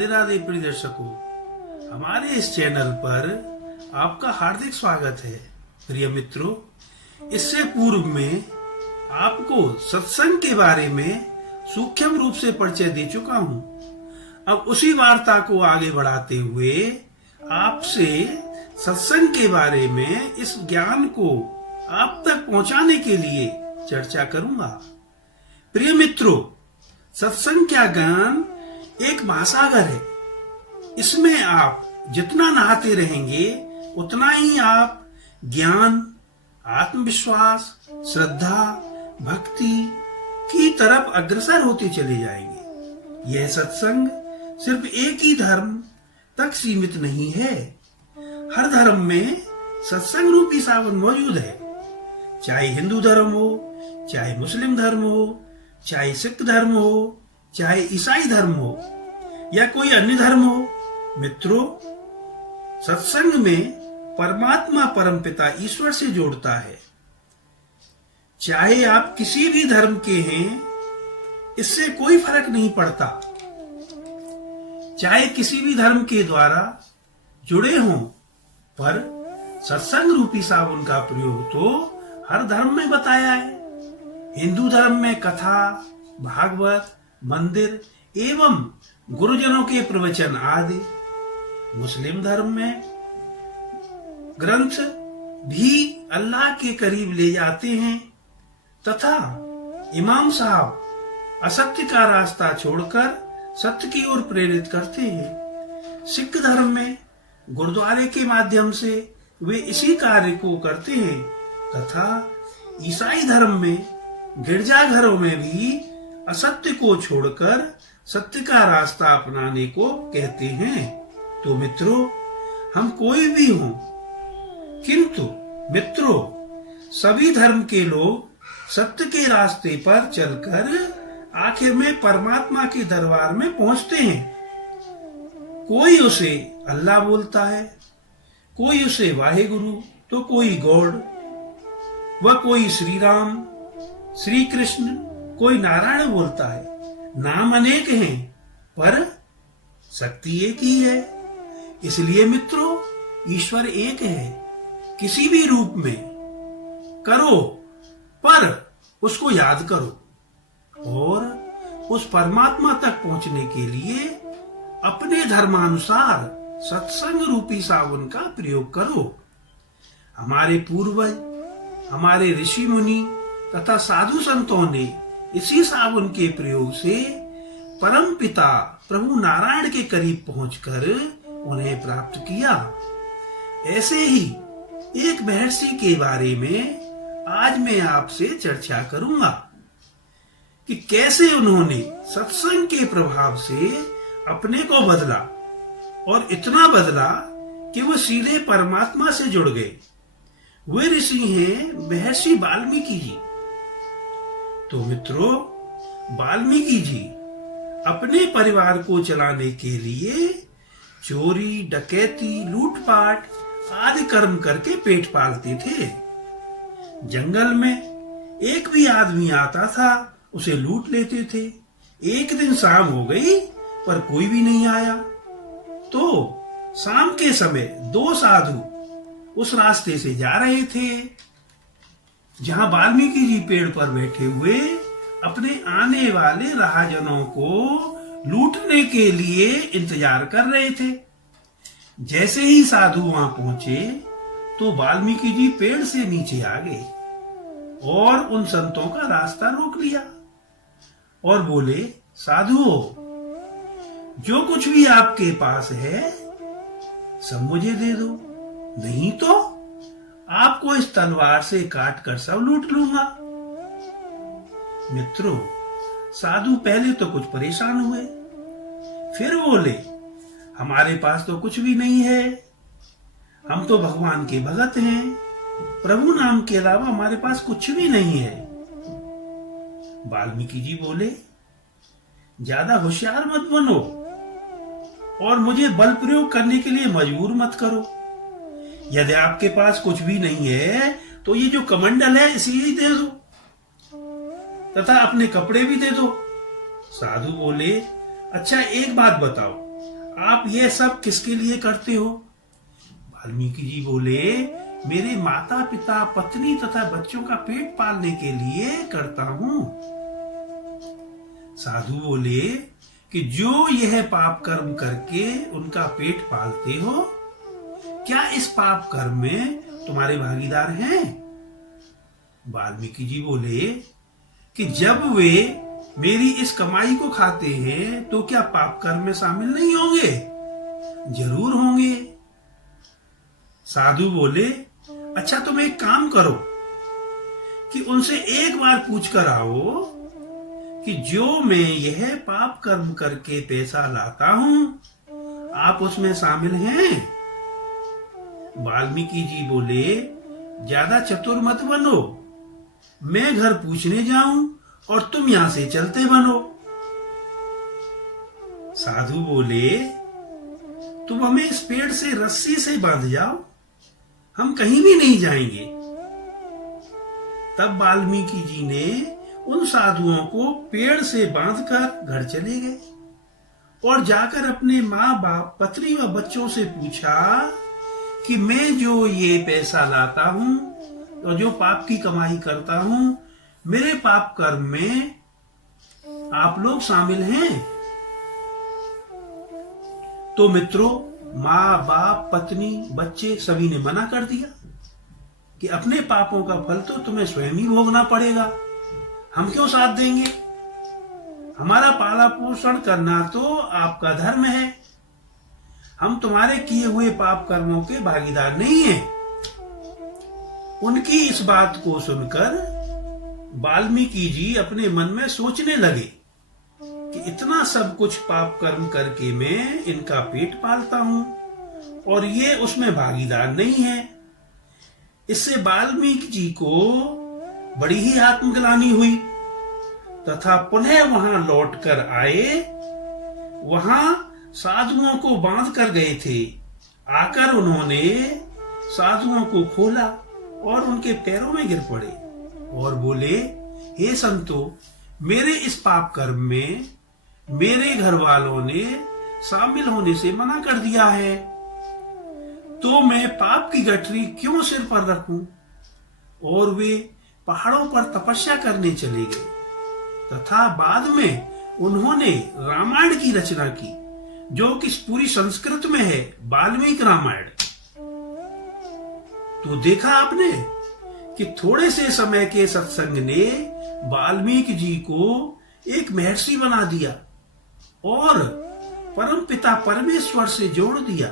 राधे राधे प्रिय दर्शकों, हमारे इस चैनल पर आपका हार्दिक स्वागत है। प्रिय मित्रों, इससे पूर्व में आपको सत्संग के बारे में सूक्ष्म रूप से परिचय दे चुका हूं। अब उसी वार्ता को आगे बढ़ाते हुए आपसे सत्संग के बारे में इस ज्ञान को आप तक पहुंचाने के लिए चर्चा करूंगा। प्रिय मित्रों, सत्संग का ज्ञान एक महासागर है। इसमें आप जितना नहाते रहेंगे उतना ही आप ज्ञान, आत्मविश्वास, श्रद्धा, भक्ति की तरफ अग्रसर होते चले जाएंगे। यह सत्संग सिर्फ एक ही धर्म तक सीमित नहीं है। हर धर्म में सत्संग रूपी सावन मौजूद है। चाहे हिंदू धर्म हो, चाहे मुस्लिम धर्म हो, चाहे सिख धर्म हो, चाहे ईसाई धर्म हो या कोई अन्य धर्म हो। मित्रों, सत्संग में परमात्मा परमपिता ईश्वर से जोड़ता है। चाहे आप किसी भी धर्म के हैं, इससे कोई फर्क नहीं पड़ता। चाहे किसी भी धर्म के द्वारा जुड़े हों, पर सत्संग रूपी सावन का प्रयोग तो हर धर्म में बताया है। हिंदू धर्म में कथा, भागवत, मंदिर एवं गुरुजनों के प्रवचन आदि। मुस्लिम धर्म में ग्रंथ भी अल्लाह के करीब ले जाते हैं तथा इमाम साहब असत्य का रास्ता छोड़कर सत्य की ओर प्रेरित करते हैं। सिख धर्म में गुरुद्वारे के माध्यम से वे इसी कार्य को करते हैं तथा ईसाई धर्म में गिरजाघरों में भी असत्य को छोड़कर सत्य का रास्ता अपनाने को कहते हैं। तो मित्रों, हम कोई भी हों, किंतु मित्रों सभी धर्म के लोग सत्य के रास्ते पर चलकर आखिर में परमात्मा के दरबार में पहुंचते हैं। कोई उसे अल्लाह बोलता है, कोई उसे वाहेगुरु, तो कोई गॉड, वह कोई श्री राम, श्री कृष्ण, कोई नारायण बोलता है। नाम अनेक हैं पर शक्ति एक ही है। इसलिए मित्रों, ईश्वर एक है। किसी भी रूप में करो पर उसको याद करो और उस परमात्मा तक पहुंचने के लिए अपने धर्मानुसार सत्संग रूपी सावन का प्रयोग करो। हमारे पूर्वज, हमारे ऋषि मुनि तथा साधु संतों ने इसी सावन के प्रयोग से परम पिता प्रभु नारायण के करीब पहुंचकर उन्हें प्राप्त किया। ऐसे ही एक महर्षि के बारे में आज मैं आपसे चर्चा करूंगा कि कैसे उन्होंने सत्संग के प्रभाव से अपने को बदला और इतना बदला कि वो सीधे परमात्मा से जुड़ गए। वे ऋषि हैं महर्षि वाल्मीकि जी। तो मित्रों, वाल्मीकि जी अपने परिवार को चलाने के लिए चोरी, डकैती, लूटपाट आदि कर्म करके पेट पालते थे। जंगल में एक भी आदमी आता था, उसे लूट लेते थे। एक दिन शाम हो गई पर कोई भी नहीं आया, तो शाम के समय दो साधु उस रास्ते से जा रहे थे जहां वाल्मीकि जी पेड़ पर बैठे हुए अपने आने वाले राहजनों को लूटने के लिए इंतजार कर रहे थे। जैसे ही साधु वहां पहुंचे तो वाल्मीकि जी पेड़ से नीचे आ गए और उन संतों का रास्ता रोक लिया और बोले, साधुओं, जो कुछ भी आपके पास है सब मुझे दे दो, नहीं तो आपको इस तलवार से काट कर सब लूट लूंगा। मित्रों, साधु पहले तो कुछ परेशान हुए, फिर बोले, हमारे पास तो कुछ भी नहीं है, हम तो भगवान के भगत हैं, प्रभु नाम के अलावा हमारे पास कुछ भी नहीं है। वाल्मीकि जी बोले, ज्यादा होशियार मत बनो और मुझे बल प्रयोग करने के लिए मजबूर मत करो। यदि आपके पास कुछ भी नहीं है तो ये जो कमंडल है इसे ही दे दो तथा अपने कपड़े भी दे दो। साधु बोले, अच्छा एक बात बताओ, आप ये सब किसके लिए करते हो? वाल्मीकि जी बोले, मेरे माता पिता, पत्नी तथा बच्चों का पेट पालने के लिए करता हूं। साधु बोले कि जो यह पाप कर्म करके उनका पेट पालते हो, क्या इस पाप कर्म में तुम्हारे भागीदार हैं? वाल्मीकि जी बोले कि जब वे मेरी इस कमाई को खाते हैं तो क्या पाप कर्म में शामिल नहीं होंगे? जरूर होंगे। साधु बोले, अच्छा तुम एक काम करो कि उनसे एक बार पूछ कर आओ कि जो मैं यह पाप कर्म करके पैसा लाता हूं, आप उसमें शामिल हैं? वाल्मीकि जी बोले, ज्यादा चतुर मत बनो, मैं घर पूछने जाऊं और तुम यहां से चलते बनो। साधु बोले, तुम हमें इस पेड़ से रस्सी से बांध जाओ, हम कहीं भी नहीं जाएंगे। तब वाल्मीकि जी ने उन साधुओं को पेड़ से बांधकर घर चले गए और जाकर अपने माँ बाप, पत्नी व बच्चों से पूछा कि मैं जो ये पैसा लाता हूं और जो पाप की कमाई करता हूं, मेरे पाप कर्म में आप लोग शामिल हैं? तो मित्रों, माँ बाप, पत्नी, बच्चे सभी ने मना कर दिया कि अपने पापों का फल तो तुम्हें स्वयं ही भोगना पड़ेगा, हम क्यों साथ देंगे? हमारा पाला पोषण करना तो आपका धर्म है, हम तुम्हारे किए हुए पाप कर्मों के भागीदार नहीं हैं। उनकी इस बात को सुनकर वाल्मीकि जी अपने मन में सोचने लगे कि इतना सब कुछ पाप कर्म करके मैं इनका पेट पालता हूं और ये उसमें भागीदार नहीं है। इससे वाल्मीकि जी को बड़ी ही आत्मग्लानि हुई तथा पुनः वहां लौटकर आए। वहां साधुओं को बांध कर गए थे। आकर उन्होंने साधुओं को खोला और उनके पैरों में गिर पड़े और बोले, हे संतो, मेरे इस पाप कर्म में मेरे घर वालों ने शामिल होने से मना कर दिया है, तो मैं पाप की गठरी क्यों सिर पर रखूं? और वे पहाड़ों पर तपस्या करने चले गए तथा बाद में उन्होंने रामायण की रचना की, जो कि पूरी संस्कृत में है, वाल्मीकि रामायण। तो देखा आपने कि थोड़े से समय के सत्संग ने वाल्मीकि जी को एक महर्षि बना दिया और परम पिता परमेश्वर से जोड़ दिया।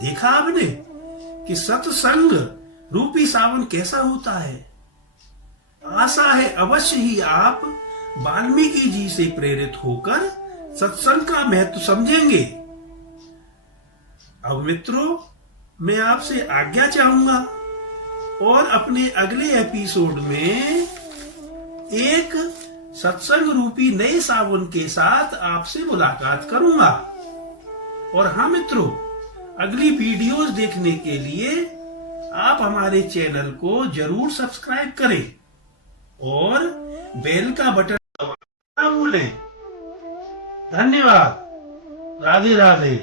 देखा आपने कि सत्संग रूपी सावन कैसा होता है। आशा है अवश्य ही आप वाल्मीकि जी से प्रेरित होकर सत्संग का महत्व समझेंगे। अब मित्रों, मैं आपसे आज्ञा चाहूंगा और अपने अगले एपिसोड में एक सत्संग रूपी नए सावन के साथ आपसे मुलाकात करूंगा। और हाँ मित्रों, अगली वीडियोस देखने के लिए आप हमारे चैनल को जरूर सब्सक्राइब करें और बेल का बटन दबाना ना भूलें। धन्यवाद। राधे राधे।